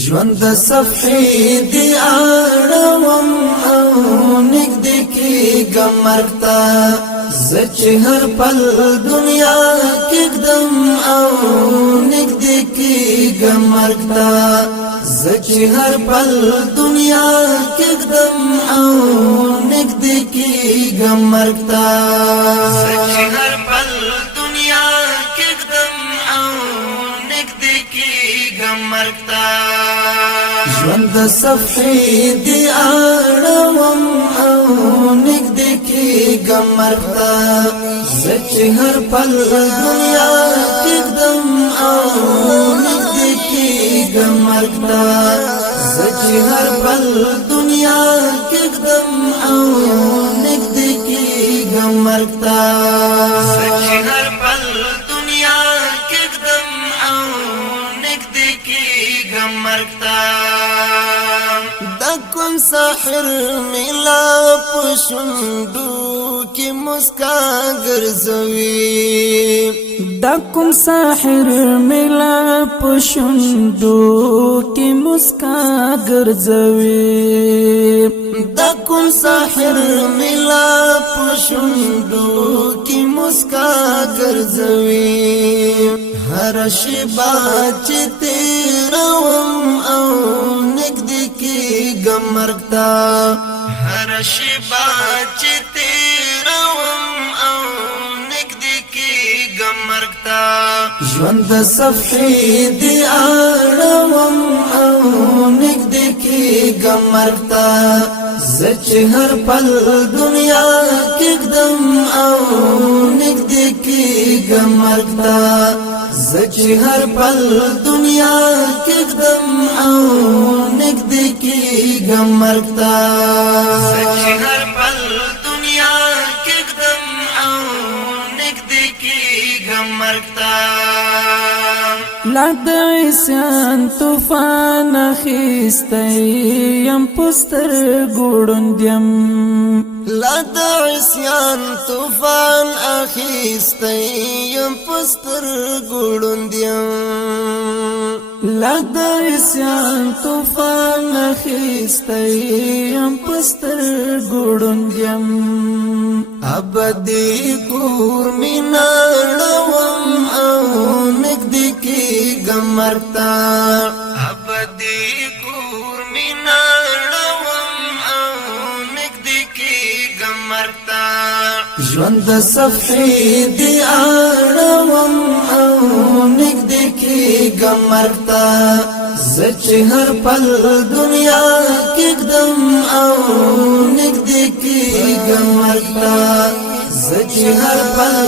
ژوند د صفحې دی اړوم او نږدې کېږم مرګ ته زه چې هر پل دنیا کېږدم او نږدې کېږم مرګ ته زه چې هر پل دنیا کېږدم او نږدې کېږم مرګ ته زه چې هر پل دنیا کېږدم او نږدې کېږم مرګ ته ژوند د صفحې دی اړوم او نږدې کېږم مرګ ته زه چې هر پل دنیا کېږدم او نږدې کېږم مرګ ته زه چې هر پل دنیا کېږدم او نږدې کېږم مرګ ته زه چې هر پل دنیا کېږدم او نږدې کېږم مرګ ته کوم ساحر ملا پښندو کې مسکا ګرځوي دا کوم ساحر ملا پښندو کې مسکا ګرځوي دا کوم ساحر ملا پښندو کې مسکا ګرځوي هر شیبا چې تیروم او نږدې کېږم مرګ ته هر شیبا چې تیروم او نږدې کېږم مرګ ته ژوند د صفحې دی اړوم او نږدې کېږم مرګ ته زه چې هر پل دنیا کېږدم او نږدې کېږم مرګ ته زه چې هر پل دنیا کېږدم او نږدې کېږم مرګ ته زه چې هر پل دنیا کېږدم او نږدې کېږم مرګ ته لا د عصیان طوفان اخیستی یم پستر ګوړندیم لا د عصیان طوفان اخیستی یم پستر ګوړندیم لا د عصیان طوفان اخیستی یم پستر ګوړندیم ابدي کور مینا لوم او نږدې کېږم مرګ ته ابدي کور مینا لوم او نږدې کېږم مرګ ته ژوند د صفحې دی اړوم او نږدې کېږم مرګ ته زه چې هر پل دنیا کېږدم او نږدې کېږم مرګ ته زه چې هر پل